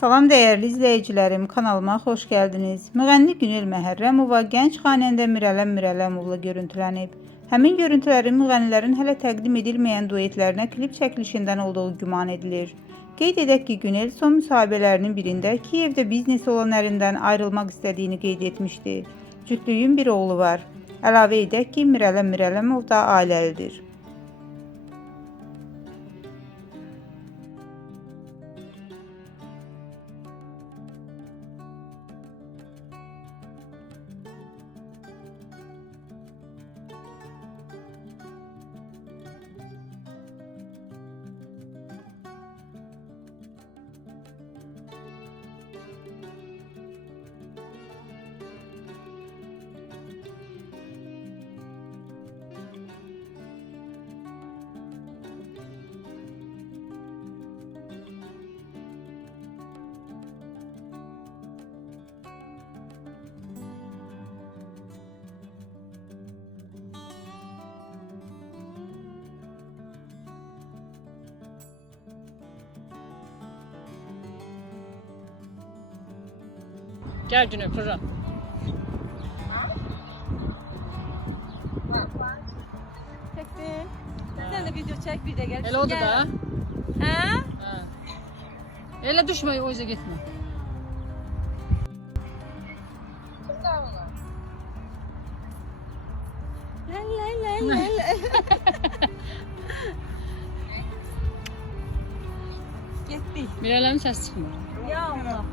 Salam değerli izleyicilerim, kanalıma hoş geldiniz. Müğənni Günel Məhərrəmova gənc xanəndə Mirələm Mirələmovla görüntülənib. Həmin görüntülərin müğənnilərin hələ təqdim edilməyən duetlərinə klip çəkilişindən olduğu güman edilir. Qeyd edək ki, Günel son müsahibələrinin birində Kiyevdə biznesi olan ərindən ayrılmaq istədiyini qeyd etmişdi. Cütlüyün bir oğlu var. Əlavə edək ki, Mirələm Mirələmov da ailəlidir. Gel Güney fırla. Çektin. Sen de video çek bir de gel. Hele oldu Gel. da. Ha. Hele düşme o yüze gitme. La la la la. Gitti. Mirel'in ses çıkmıyor. Ya Allah.